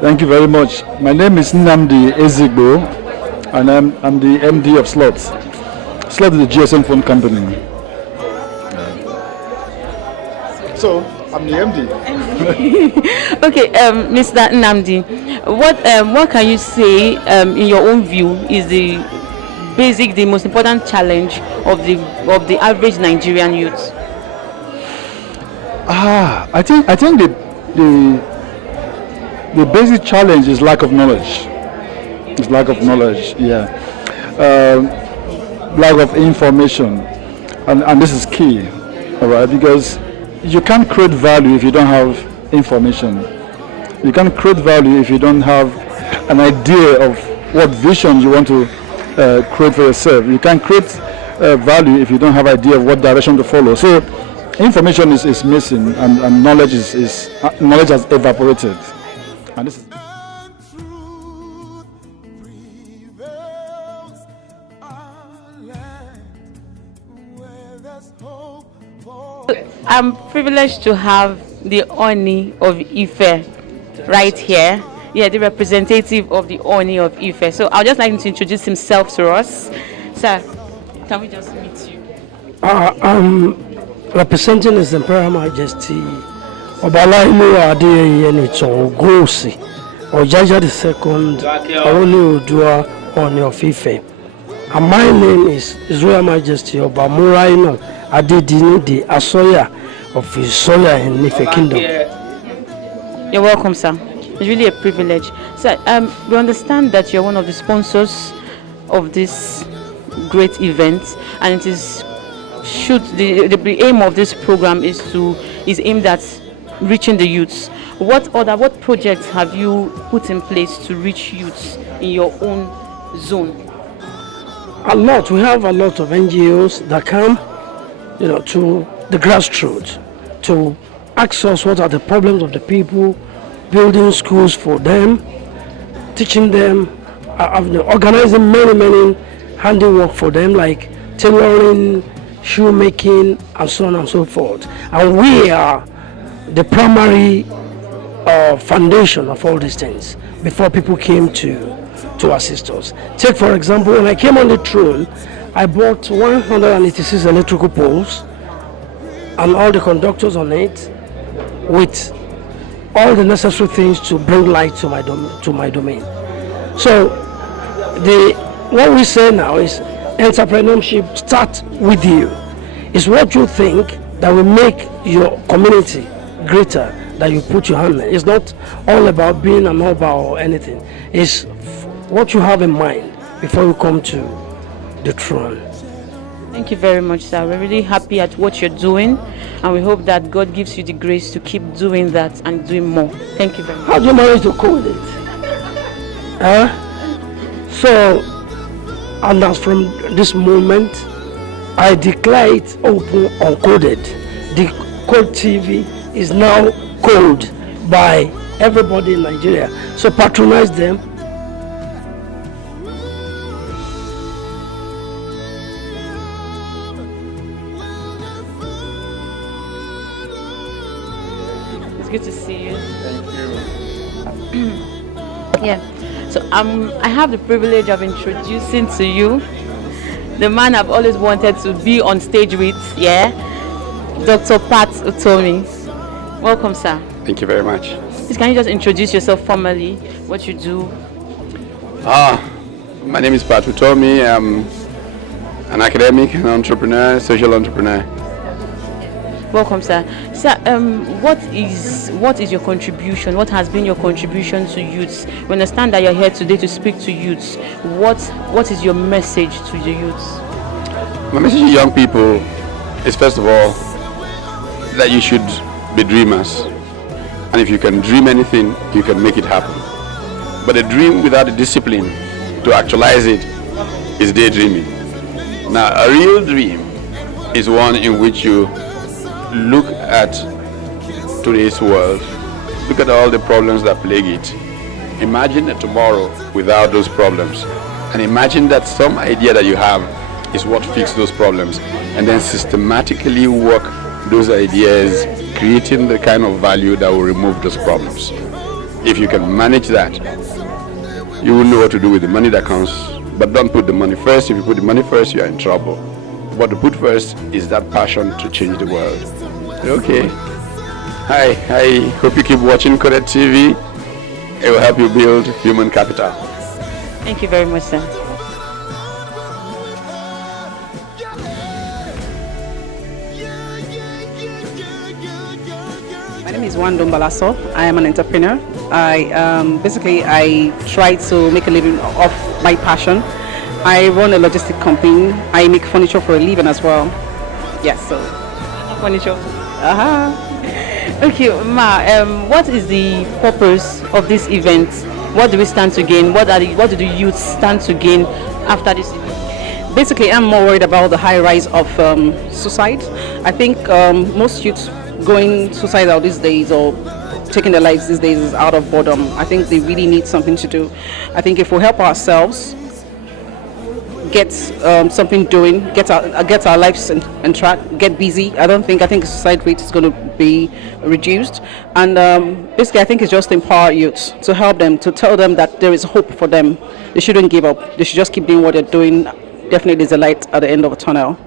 Thank you very much. My name is Nnamdi Ezeigbo, and I'm the MD of Slots. Slots is a GSM phone company. So, I'm the MD. Okay, Mr. Nnamdi, what can you say in your own view is the most important challenge of the average Nigerian youth? I think the basic challenge is lack of knowledge. It's lack of knowledge, yeah. Lack of information, and this is key, all right? Because you can't create value if you don't have information. You can't create value if you don't have an idea of what vision you want to create for yourself. You can't create value if you don't have idea of what direction to follow. So information is missing, and knowledge knowledge has evaporated. And this is I'm privileged to have the Oni of Ife right here. Yeah, the representative of the Oni of Ife. So I'd just like him to introduce himself to us. Sir, can we just meet you? I'm representing His Imperial Majesty Obalailu Adeyeyeniton Ogunwusi, Ojaja II, Arole Odua Oni of Ife. And my name is His Royal Majesty Obamuraino Adedini the Asoya of Isoya in Ife Kingdom. You're welcome, sir. It's really a privilege. Sir, we understand that you're one of the sponsors of this great event, and it is the aim of this program is aimed at reaching the youths. What projects have you put in place to reach youths in your own zone? A lot. We have a lot of NGOs that come, to the grassroots to ask us what are the problems of the people, building schools for them, teaching them, organizing many handiwork for them, like tailoring, shoemaking, and so on and so forth. And we are the primary foundation of all these things before people came to assist us. Take, for example, when I came on the throne, I bought 186 electrical poles and all the conductors on it with all the necessary things to bring light to my domain. So what we say now is entrepreneurship start with you. It's what you think that will make your community greater that you put your hand in. It's not all about being a mobile or anything. It's what you have in mind before you come to the throne. Thank you very much, sir. We're really happy at what you're doing, and we hope that God gives you the grace to keep doing that and doing more. Thank you very much. How do you manage to code it? So, and as from this moment, I declare it open uncoded. The Code TV is now coded by everybody in Nigeria. So patronize them. Good to see you. thank you. Yeah. So I have the privilege of introducing to you the man I've always wanted to be on stage with. Yeah, Dr. Pat Utomi. Welcome, sir. Thank you very much. Please, can you just introduce yourself formally? What you do? My name is Pat Utomi. I'm an academic, an entrepreneur, social entrepreneur. Welcome, sir. Sir, what is your contribution? What has been your contribution to youths? We understand that you're here today to speak to youths. What is your message to the youths? My message to young people is, first of all, that you should be dreamers. And if you can dream anything, you can make it happen. But a dream without a discipline to actualize it is daydreaming. Now, a real dream is one in which you look at today's world, look at all the problems that plague it. Imagine a tomorrow without those problems, and imagine that some idea that you have is what fixes those problems, and then systematically work those ideas, creating the kind of value that will remove those problems. If you can manage that, you will know what to do with the money that comes. But don't put the money first. If you put the money first, you are in trouble. What to put first is that passion to change the world. Okay. Hi, I hope you keep watching Coded TV. It will help you build human capital. Thank you very much, sir. My name is Wando Mbalaso. I am an entrepreneur. I try to make a living off my passion. I run a logistic company. I make furniture for a living as well. Yes, so Furniture. Okay, Ma. What is the purpose of this event? What do we stand to gain? What do the youth stand to gain after this event? basically, I'm more worried about the high rise of suicide. I think most youths going suicidal these days or taking their lives these days is out of boredom. I think they really need something to do. I think if we help ourselves get something doing, get our lives in track, get busy, I think suicide rate is going to be reduced. And basically, I think it's just empower youths to help them, to tell them that there is hope for them. They shouldn't give up. They should just keep doing what they're doing. Definitely, there's a light at the end of a tunnel.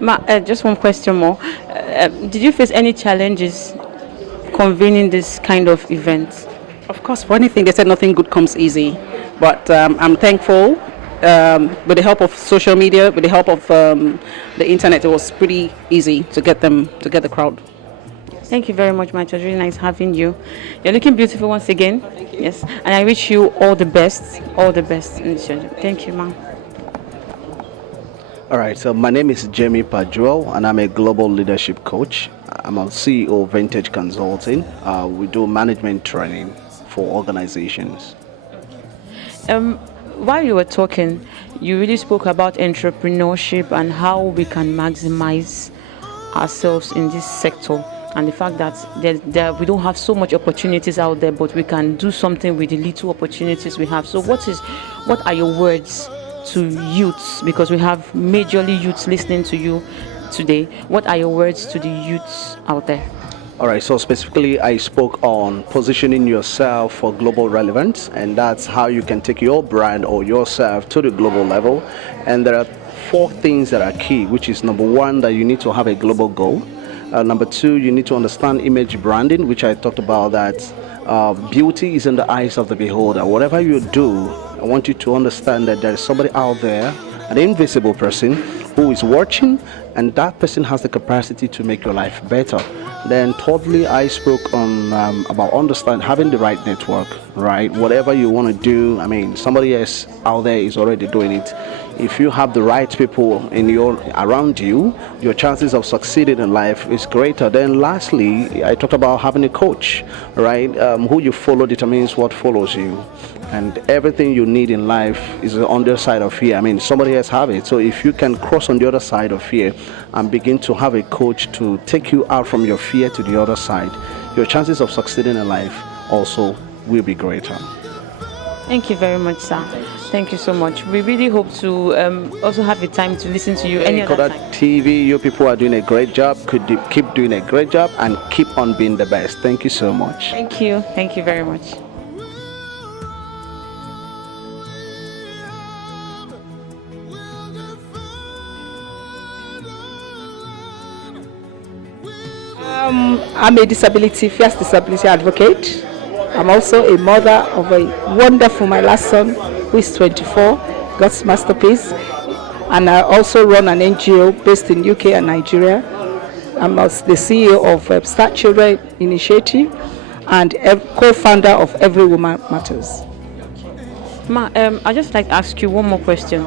Ma, just one question more. Did you face any challenges convening this kind of event? Of course, for anything, they said nothing good comes easy. But I'm thankful. With the help of social media, with the help of the internet, it was pretty easy to get the crowd. Thank you very much, Ma. It was really nice having you. You're looking beautiful once again. Thank you. Yes, and I wish you all the best in this journey. Thank you, Ma. All right, so my name is Jamie Pajoel, and I'm a global leadership coach. I'm a CEO of Vintage Consulting. We do management training for organizations. While you were talking, you really spoke about entrepreneurship and how we can maximize ourselves in this sector, and the fact that we don't have so much opportunities out there, but we can do something with the little opportunities we have. So what are your words to youths, because we have majorly youths listening to you today? What are your words to the youths out there? All right, so specifically I spoke on positioning yourself for global relevance, and that's how you can take your brand or yourself to the global level. And there are 4 things that are key, which is number 1, that you need to have a global goal. Number 2, you need to understand image branding, which I talked about, that beauty is in the eyes of the beholder. Whatever you do, I want you to understand that there is somebody out there, an invisible person, who is watching, and that person has the capacity to make your life better. Then thirdly, I spoke on about having the right network, right? Whatever you want to do, I mean, somebody else out there is already doing it. If you have the right people around you, your chances of succeeding in life is greater. Then lastly, I talked about having a coach, right? Who you follow determines what follows you. And everything you need in life is on the other side of fear. I mean, somebody else have it. So if you can cross on the other side of fear and begin to have a coach to take you out from your fear to the other side, your chances of succeeding in life also will be greater. Thank you very much, sir. Thank you so much. We really hope to also have the time to listen to you any other time. TV, you people are doing a great job. Keep doing a great job and keep on being the best. Thank you so much. Thank you. Thank you very much. I'm a fierce disability advocate. I'm also a mother of a wonderful, my last son, who is 24, God's masterpiece. And I also run an NGO based in UK and Nigeria. I'm the CEO of Start Children Initiative and co-founder of Every Woman Matters. Ma, I'd just like to ask you one more question.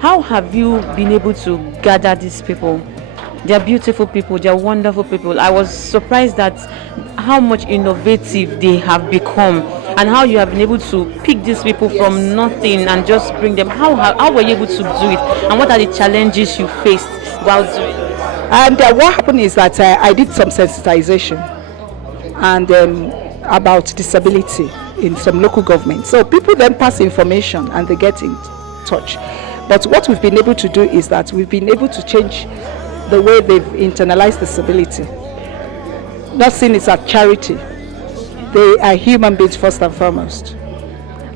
How have you been able to gather these people? They're beautiful people, they're wonderful people. I was surprised at how much innovative they have become and how you have been able to pick these people from nothing and just bring them. How were you able to do it? And what are the challenges you faced while doing it? And what happened is that I did some sensitization and about disability in some local government. So people then pass information and they get in touch. But what we've been able to do is that we've been able to change the way they've internalized disability. Not seen it as charity. they are human beings first and foremost,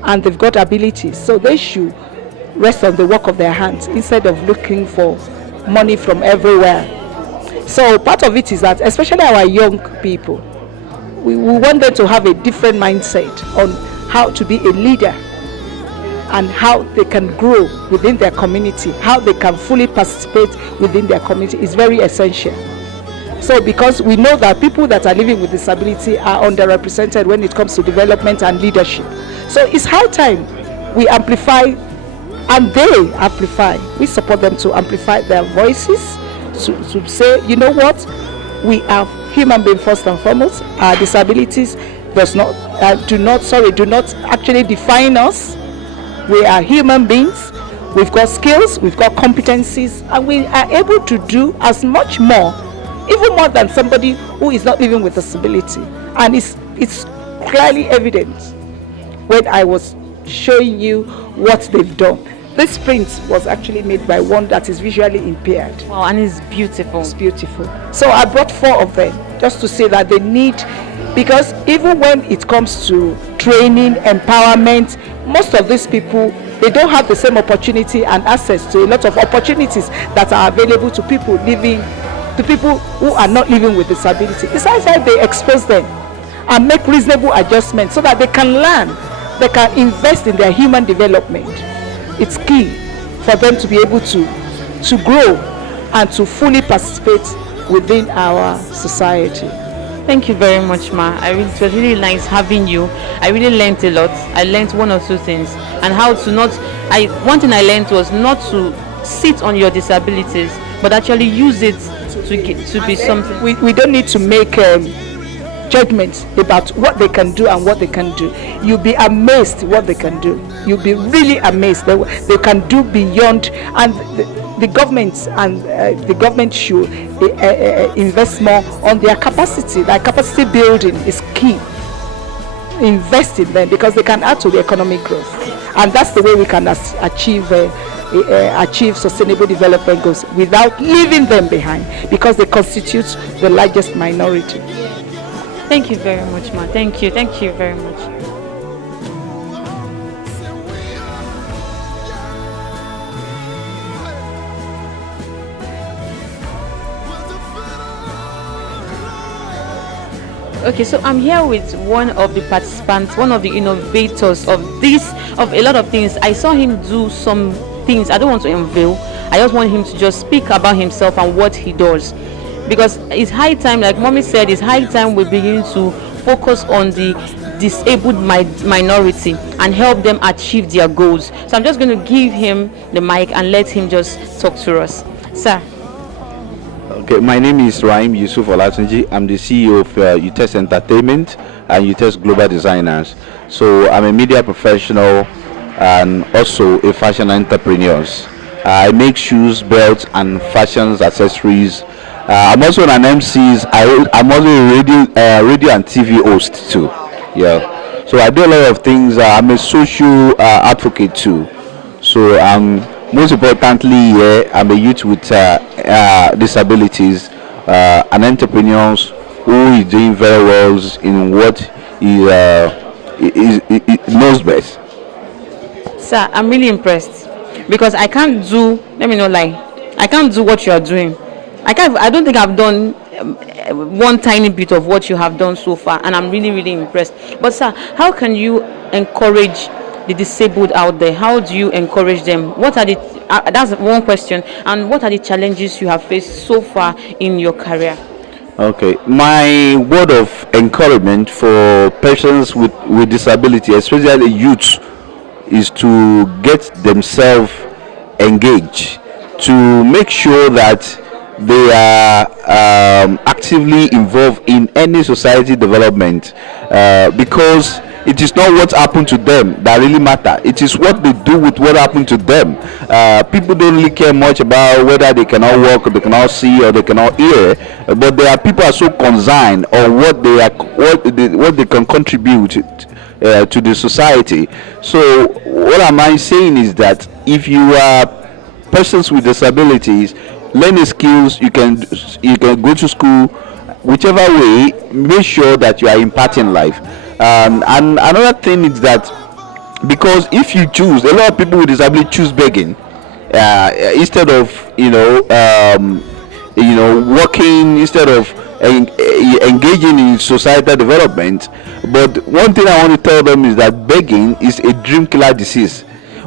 and they've got abilities, so they should rest on the work of their hands instead of looking for money from everywhere. So part of it is that, especially our young people, we want them to have a different mindset on how to be a leader and how they can grow within their community, how they can fully participate within their community is very essential. So because we know that people that are living with disability are underrepresented when it comes to development and leadership. So it's high time we amplify and they amplify. We support them to amplify their voices, to say, you know what, we are human beings first and foremost. Our disabilities do not actually define us. We are human beings. We've got skills, we've got competencies, and we are able to do as much more, even more than somebody who is not living with disability. And it's clearly evident when I was showing you what they've done. This print was actually made by one that is visually impaired. Wow, and it's beautiful. It's beautiful. So I brought 4 of them just to say that they need, because even when it comes to training, empowerment, most of these people, they don't have the same opportunity and access to a lot of opportunities that are available to people who are not living with disability. Besides that, they expose them and make reasonable adjustments so that they can learn, they can invest in their human development. It's key for them to be able to grow and to fully participate within our society. Thank you very much, Ma. It was really nice having you. I really learned a lot. I learned 1 or 2 things, and how to not. One thing I learned was not to sit on your disabilities, but actually use it to be something. We don't need to make judgments about what they can do and what they can do. You'll be amazed what they can do. You'll be really amazed. They can do beyond, and the government should invest more on their capacity. Their capacity building is key. Invest in them because they can add to the economic growth, and that's the way we can achieve sustainable development goals without leaving them behind, because they constitute the largest minority. Thank you very much, Ma. Thank you very much. Okay, so I'm here with one of the participants, one of the innovators of a lot of things. I saw him do some things. I don't want to unveil. I just want him to just speak about himself and what he does. Because it's high time, like Mommy said, it's high time we begin to focus on the disabled minority and help them achieve their goals. So I'm just going to give him the mic and let him just talk to us. Sir. Okay, my name is Rahim Yusuf Olatunji. I'm the CEO of UTES Entertainment and UTES Global Designers. So I'm a media professional and also a fashion entrepreneur. I make shoes, belts, and fashion accessories. I'm also an MC. I'm also a radio and TV host too. Yeah. So I do a lot of things. I'm a social advocate too. So most importantly, I'm a youth with disabilities, an entrepreneur who is doing very well in what he knows best. Sir, I'm really impressed because I can't do. Let me not lie. I can't do what you are doing. I don't think I've done one tiny bit of what you have done so far, and I'm really, really impressed. But sir, how can you encourage the disabled out there? How do you encourage them? What are the that's one question. And what are the challenges you have faced so far in your career? Okay, my word of encouragement for persons with disability, especially youth, is to get themselves engaged, to make sure that they are actively involved in any society development, because it is not what happened to them that really matter. It is what they do with what happened to them. People don't really care much about whether they cannot walk, or they cannot see, or they cannot hear. But there are people are so concerned on what they can contribute to the society. So what am I saying is that if you are persons with disabilities, learning skills, you can go to school, whichever way, make sure that you are imparting life. And another thing is that, because if you choose, a lot of people with disability choose begging instead of working, instead of engaging in societal development. But one thing I want to tell them is that begging is a dream killer disease.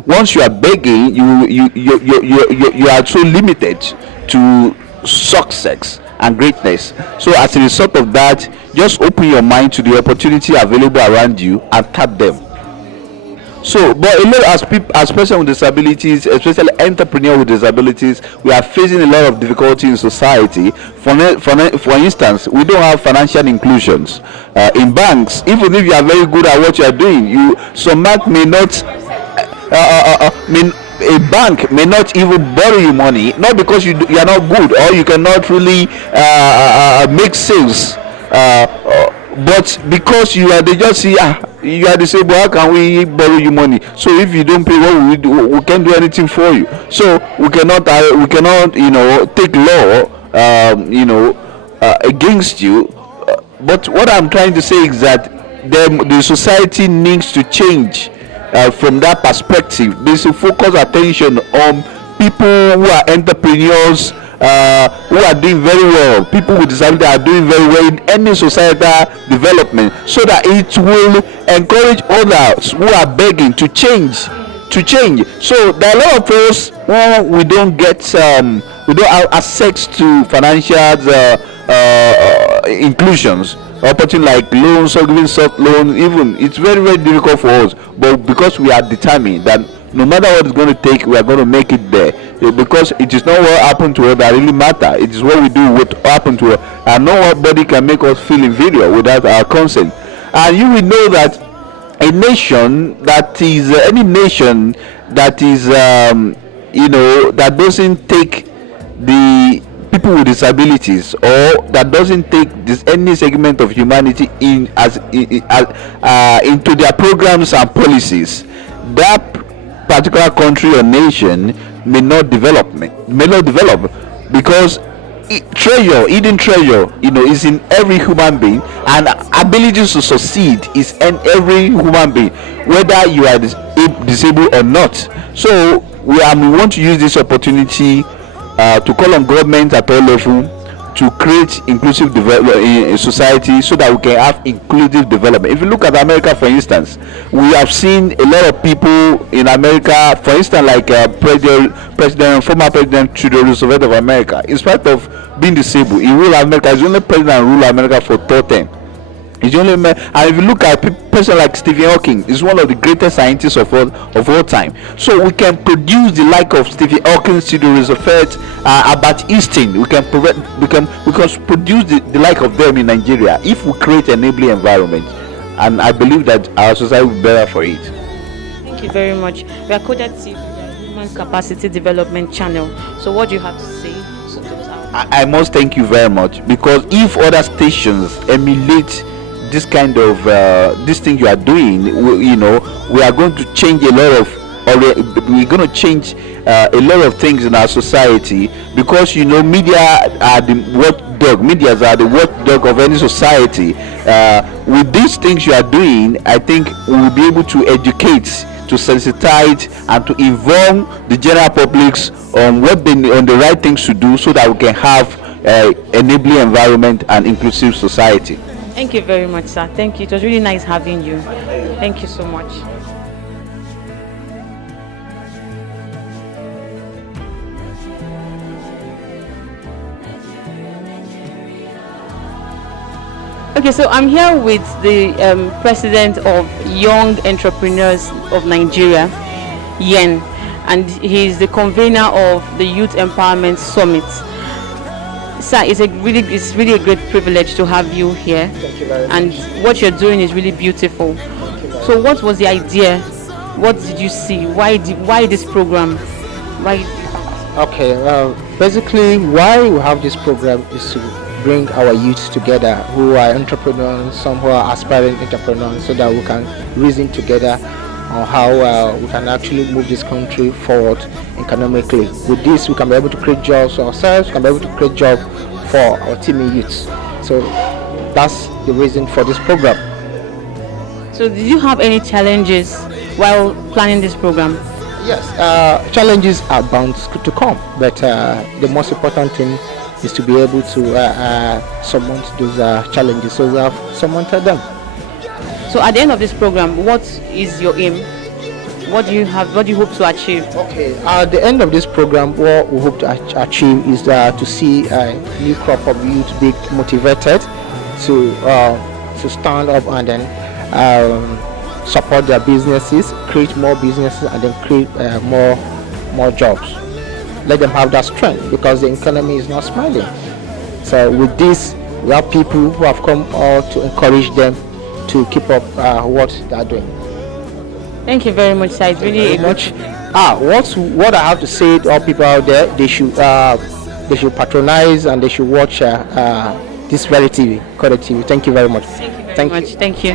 Once you are begging, you are so limited to success and greatness. So as a result of that, just open your mind to the opportunity available around you and tap them. So, but a lot as person with disabilities, especially entrepreneur with disabilities, we are facing a lot of difficulty in society. For instance, we don't have financial inclusions in banks. Even if you are very good at what you are doing, some bank may not. A bank may not even borrow you money, not because you are not good or you cannot really make sales, but because they just see you are disabled. How can we borrow you money? So if you don't pay, what will we do? We can't do anything for you. So we cannot take law against you. But what I'm trying to say is that the society needs to change. From that perspective, they should focus attention on people who are entrepreneurs, who are doing very well. People with disability are doing very well in any societal development, so that it will encourage others who are begging to change. So there are a lot of us who we don't have access to financial inclusions. Opportunity like loans or giving soft loans, even it's very, very difficult for us. But because we are determined that no matter what it's going to take, we are going to make it there. Because it is not what happened to us that really matter. It is what we do, what happened to us, and nobody can make us feel inferior without our consent. And you will know that a nation that is any nation that is that doesn't take the people with disabilities, or that doesn't take any segment of humanity into their programs and policies, that particular country or nation may not develop, because hidden treasure is in every human being, and ability to succeed is in every human being, whether you are disabled or not. So we want to use this opportunity to call on government at all levels to create inclusive development in society, so that we can have inclusive development. If you look at America, for instance, we have seen a lot of people in America, for instance, like former President Theodore Roosevelt of America, in spite of being disabled, he ruled America. He's the only president who ruled America for 30. He's the only man. And if you look at a person like Stephen Hawking, he's one of the greatest scientists of all time. So we can produce the like of Stephen Hawking, Theodore Roosevelt, Albert Einstein. We can produce the like of them in Nigeria if we create an enabling environment. And I believe that our society will be better for it. Thank you very much. We are coded TV, Human Capacity Development Channel. So what do you have to say? I must thank you very much, because if other stations emulate this kind of this thing you are doing, we are going to change a lot of things in our society, because media are the watchdog of any society. With these things you are doing, I think we will be able to educate, to sensitize, and to inform the general publics on the right things to do, so that we can have enabling environment and inclusive society. Thank you very much, sir. Thank you. It was really nice having you. Thank you so much. Okay, so I'm here with the president of Young Entrepreneurs of Nigeria, YEN, and he's the convener of the Youth Empowerment Summit. Sir, it's really a great privilege to have you here. Thank you very and much. What you're doing is really beautiful. So what was the idea? What did you see? Why this program? Okay, basically why we have this program is to bring our youth together who are entrepreneurs, some who are aspiring entrepreneurs, so that we can reason together on how we can actually move this country forward economically. With this, we can be able to create jobs for ourselves, we can be able to create jobs for our teaming youths. So that's the reason for this program. So did you have any challenges while planning this program? Yes, challenges are bound to come, but the most important thing is to be able to surmount those challenges. So we have surmounted them. So at the end of this program, what is your aim? What do you have? What do you hope to achieve? Okay, at the end of this program, what we hope to achieve is to see a new crop of youth be motivated to stand up and then support their businesses, create more businesses, and then create more jobs. Let them have that strength because the economy is not smiling. So with this, we have people who have come out to encourage them to keep up what they are doing. Thank you very much, sir. It's really much. What I have to say to all people out there, they should patronize and they should watch this very TV, Code TV. Thank you very much. Thank you very much. Thank you.